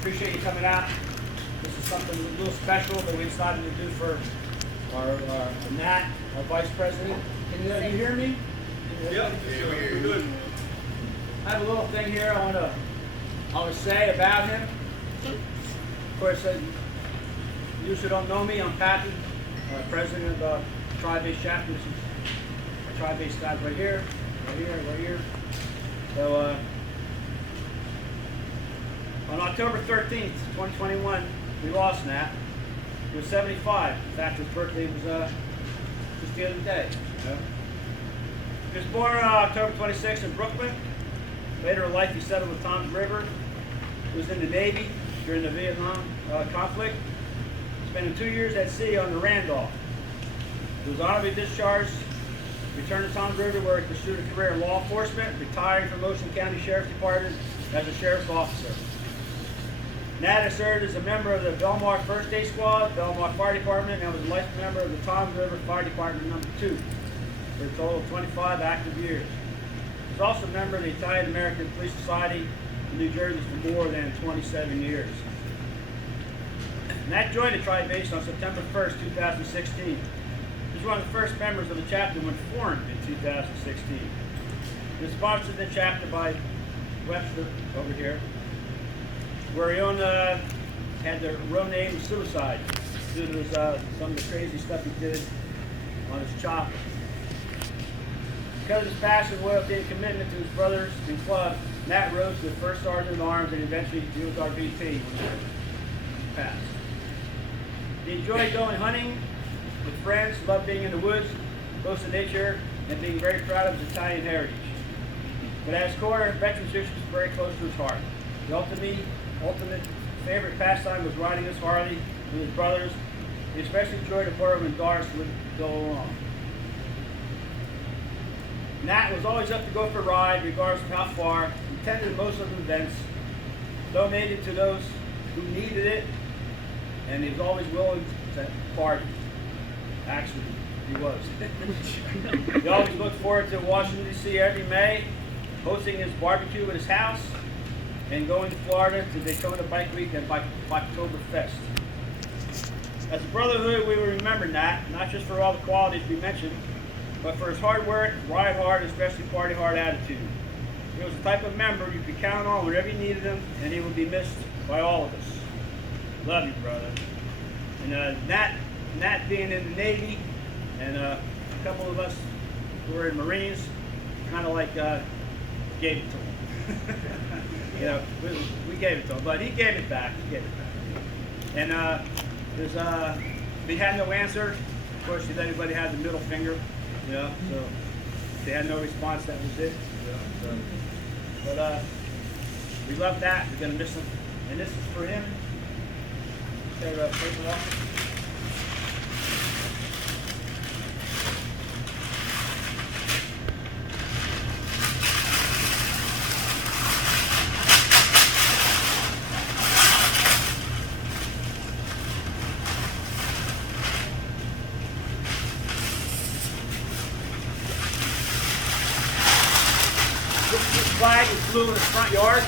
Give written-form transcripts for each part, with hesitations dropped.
appreciate you coming out. This is something a little special that we decided to do for our Nat, our vice president. Can you hear me? Yep. You're good. I have a little thing here I want to say about him. Of course, you who don't know me, I'm Patrick, president of the Tri-Base chapter. This is our Tri-Base guys right here, right here, right here. So on October 13th, 2021, we lost Nat. He was 75. In fact, his birthday was just the other day. He was born on October 26th in Brooklyn. Later in life, he settled with Tom's River. He was in the Navy during the Vietnam conflict. Spending 2 years at sea on the Randolph. He was honorably discharged, returned to Tom's River where he pursued a career in law enforcement, retiring from Ocean County Sheriff's Department as a sheriff's officer. Nat has served as a member of the Belmar First Aid Squad, Belmar Fire Department, and was a licensed member of the Tom's River Fire Department No. 2 for a total of 25 active years. He was also a member of the Italian-American Police Society in New Jersey for more than 27 years. Nat joined the Tri-Base on September 1st, 2016. He was one of the first members of the chapter when formed in 2016. He was sponsored in the chapter by Webster over here, where he had the real name of suicide due to his, some of the crazy stuff he did on his chopper. Because of his passion, loyalty, and commitment to his brothers and club, Nat rose to the first sergeant at arms and eventually he was our VP when he passed. He enjoyed going hunting with friends, loved being in the woods, close to nature, and being very proud of his Italian heritage. But at his core, veterans history was very close to his heart. The ultimate favorite pastime was riding his Harley with his brothers. He especially enjoyed the part when Doris would go along. Nat was always up to go for a ride, regardless of how far. He attended most of the events, donated to those who needed it, and he was always willing to party. Actually, he was. He always looked forward to Washington, D.C. every May, hosting his barbecue at his house, and going to Florida to Daytona Bike Week and Oktoberfest. As a brotherhood, we will remember Nat, not just for all the qualities we mentioned, but for his hard work, ride hard, and especially party hard attitude. He was the type of member you could count on whenever you needed him, and he would be missed by all of us. Love you, brother. And Nat being in the Navy, and a couple of us who were in Marines, kind of like gave it to him. You know, we gave it to him, but he gave it back. He gave it back. And we had no answer. Of course, everybody had the middle finger. You know, so if they had no response, that was it. You know, so. But we love that. We're gonna miss him, and this is for him. Take it off. This flag is blue in the front yard,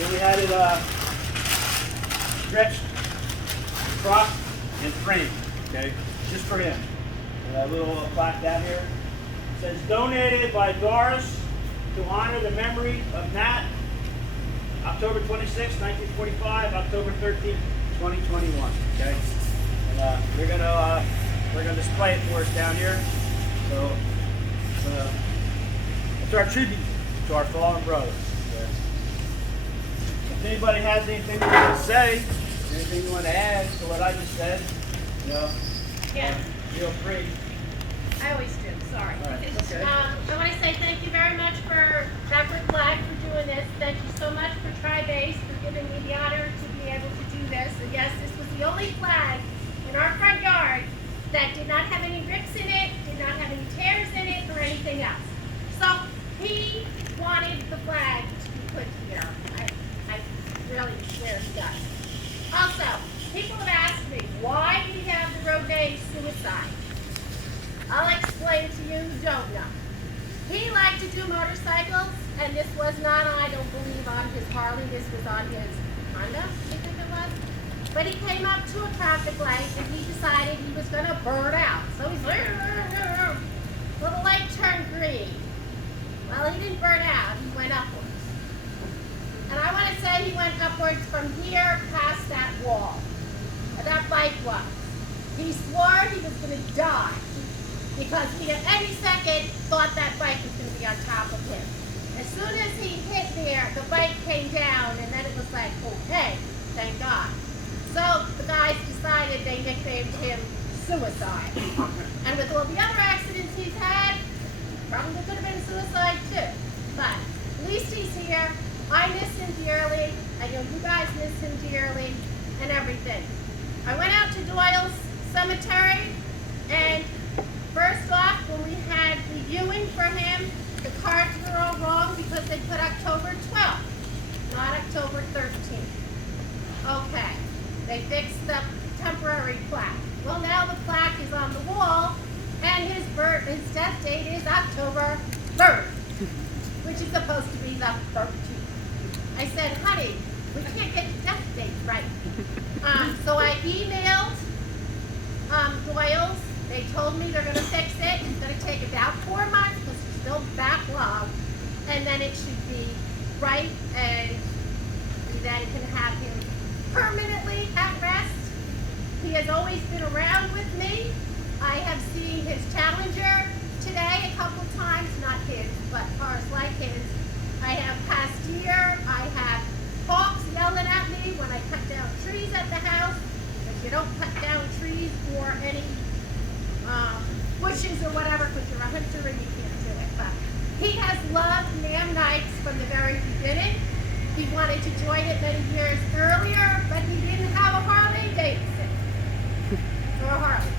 and we had it stretched, cropped, and framed, okay, just for him. A little plaque down here. It says, donated by Doris to honor the memory of Nat, October 26, 1945, October 13, 2021, okay? And we're gonna display it for us down here. So, it's our tribute to our fallen brothers. Okay? If anybody has anything they want to say, anything you want to add to what I just said, you know, Yeah, feel free. I always do, sorry. All right, okay. I want to say thank you very much for Dr. Flag for doing this. Thank you so much for Tri-Base for giving me the honor to be able to do this. And yes, this was the only flag in our front yard that did not have any rips in it, did not have any tears in it, or anything else. So he wanted the flag to be put here. I really swear he does. Also, people have asked me, why do we have the road name Suicide? I'll explain to you who don't know. He liked to do motorcycles and this was not, I don't believe, on his Harley. This was on his Honda, I think it was. But he came up to a traffic light and he decided he was going to burn out. So he's like, well, the light turned green. Well, he didn't burn out. He went upwards. And I want to say he went upwards from here past that wall. Where that bike was. He swore he was going to die because he at any second thought that bike was going to be on top of him. As soon as he hit there, the bike came down, and then it was like, okay, thank God. So the guys decided they nicknamed him Suicide. And with all the other accidents he's had, probably could have been suicide too. But at least he's here. I miss him dearly. I know you guys miss him dearly and everything. I went out to Doyle's cemetery, and first off, when we had the viewing for him, the cards were all wrong because they put October 12th, not October 13th. Okay, they fixed the temporary plaque. Well, now the plaque is on the wall, and his death date is October 3rd, which is supposed to be the 13th. I said, honey, we can't get the death date right. So I emailed Doyle's. They told me they're going to fix it. It's going to take about 4 months because it's still backlogged. And then it should be right, and we then can have him permanently at rest. He has always been around with me. I have seen his Challenger today a couple times, not his, but cars like his. I have passed here. I have hawks yelling at me when I cut down trees at the house. If you don't cut down trees or any bushes or whatever, because you're a hunter and you can't do it. But he has loved NAMM Nights from the very beginning. He wanted to join it many years earlier, but he didn't have a Harley Davidson or a Harley.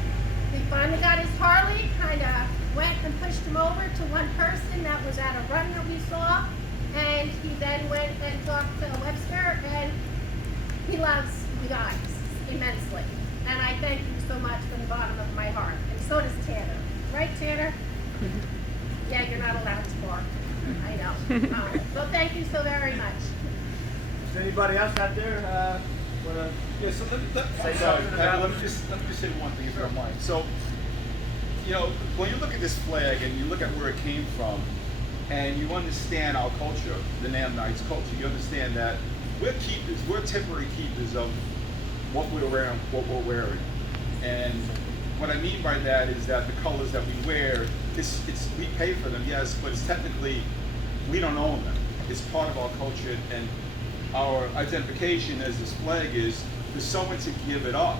He finally got his Harley, kind of went and pushed him over to one person that was at a run that we saw, and he then went and talked to Webster, and he loves you guys immensely. And I thank you so much from the bottom of my heart. And so does Tanner. Right, Tanner? Yeah, you're not allowed to bark. I know. So thank you so very much. Is there anybody else out there want to Yeah, so say something about let me just say one thing if you don't mind. So, you know, when you look at this flag and you look at where it came from, and you understand our culture, the NAMM Nights culture, you understand that we're keepers, we're temporary keepers of what we're wearing. And what I mean by that is that the colors that we wear, we pay for them, yes, but it's technically, we don't own them. It's part of our culture, and our identification as this flag is for someone to give it up.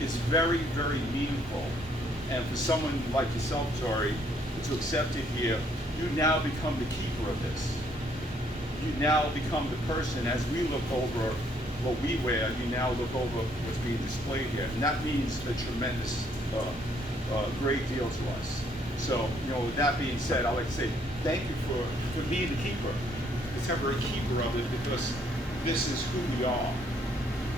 It's very, very meaningful. And for someone like yourself, Tori, to accept it here, you now become the keeper of this. You now become the person, as we look over what we wear, you now look over what's being displayed here. And that means a tremendous, great deal to us. So, you know, with that being said, I'd like to say thank you for being the keeper, the temporary keeper of it, because this is who we are.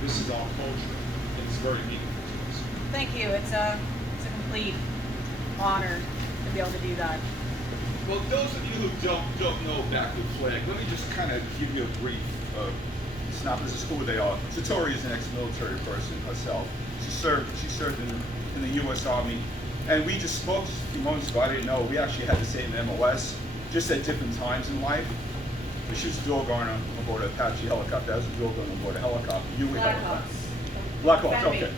This is our culture, and it's very meaningful to us. Thank you. It's a complete honor to be able to do that. Well, those of you who don't know about the flag, let me just kind of give you a brief synopsis as to who they are. So Tori is an ex-military person herself. She served in the U.S. Army, and we just spoke just a few moments ago. I didn't know we actually had the same MOS, just at different times in life. She was a door guard aboard an Apache helicopter. I was a door guard aboard a helicopter. You were Black Hawks, okay.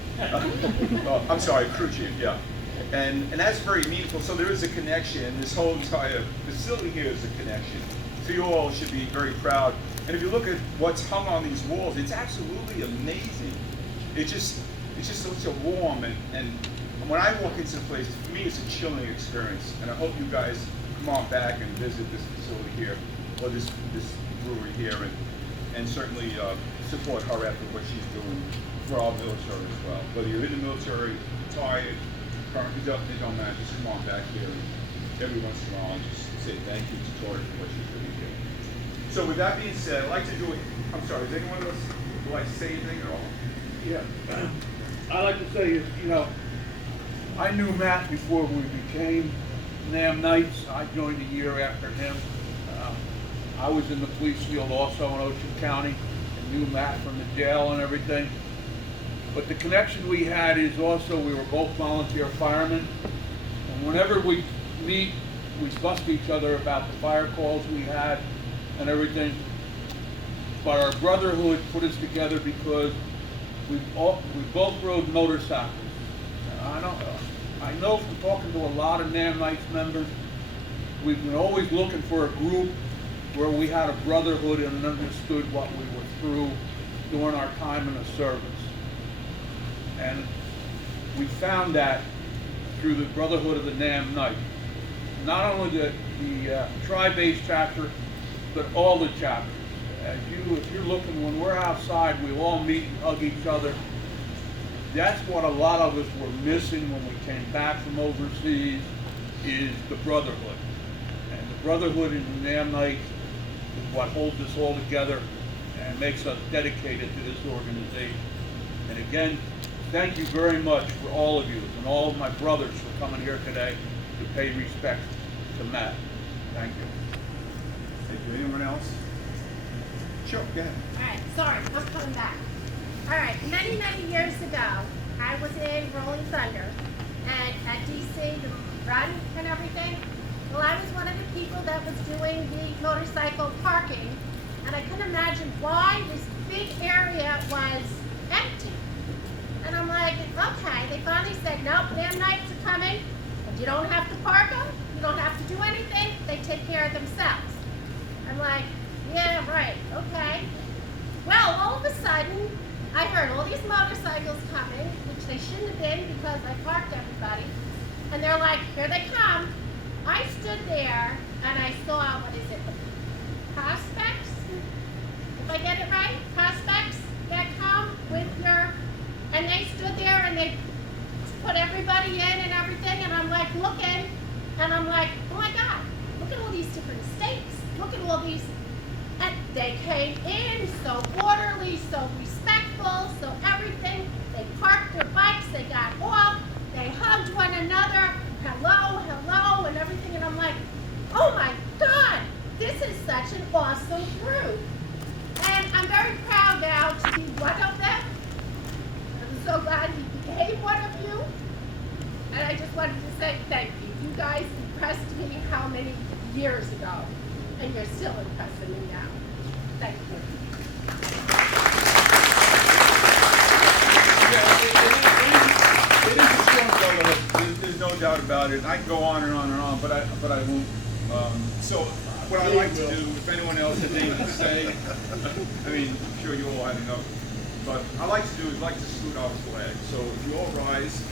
I'm sorry, crew chief, yeah. And that's very meaningful. So there is a connection. This whole entire facility here is a connection. So you all should be very proud. And if you look at what's hung on these walls, it's absolutely amazing. It's just such a warm and when I walk into the place, for me it's a chilling experience. And I hope you guys come on back and visit this facility here, or this brewery here, and certainly support her after what she's doing for our military as well. Whether you're in the military, retired, currently don't matter, just come on back here and every once in a while and just say thank you to Tori for what she's doing here. So with that being said, I'd like to do it. I'm sorry, does anyone else would like to say anything at all? Yeah, I'd like to say, you know, I knew Matt before we became NAMM Nights. I joined a year after him. I was in the police field also in Ocean County and knew Matt from the jail and everything. But the connection we had is also we were both volunteer firemen. And whenever we meet, we bust each other about the fire calls we had and everything. But our brotherhood put us together because we both rode motorcycles. I know from talking to a lot of NAM Knights members, we've been always looking for a group where we had a brotherhood and understood what we were through during our time in the service. And we found that through the Brotherhood of the NAM Knight. Not only the tri-base chapter, but all the chapters. If you're looking, when we're outside, we all meet and hug each other. That's what a lot of us were missing when we came back from overseas, is the brotherhood. And the brotherhood in the NAM Knights is what holds us all together and makes us dedicated to this organization. And again, thank you very much for all of you and all of my brothers for coming here today to pay respect to Matt. Thank you. Thank you. Anyone else? Sure, go ahead. All right, sorry, I'm coming back. All right, many, many years ago, I was in Rolling Thunder and at DC, the run and everything. Well, I was one of the people that was doing the motorcycle parking, and I couldn't imagine why this big area was empty. And I'm like, okay, they finally said, nope, NAM Knights are coming, and you don't have to park them, you don't have to do anything, they take care of themselves. I'm like, yeah, right, okay. Well, all of a sudden, I heard all these motorcycles coming, which they shouldn't have been because I parked everybody. And they're like, here they come. I stood there and I saw, what is it, prospects? If I get it right, prospects that come with your, and they stood there and they put everybody in and everything, and I'm like looking, and I'm like, oh my God, look at all these different states. Look at all these. And they came in so orderly, so respectful, so everything. They parked their bikes, they got off, they hugged one another, hello, hello, and everything. And I'm like, oh my God, this is such an awesome group. And I'm very proud now to be one of them. I'm so glad he became one of you. And I just wanted to say thank you. You guys impressed me how many years ago? And you're still impressing me now. Thank you. Yeah, it is a strong brotherhood. There's no doubt about it. I can go on and on and on, but I won't. So what I like to do, if anyone else has anything to say, I mean, I'm sure you all had enough. But I like to do is like to salute our flag. So if you all rise.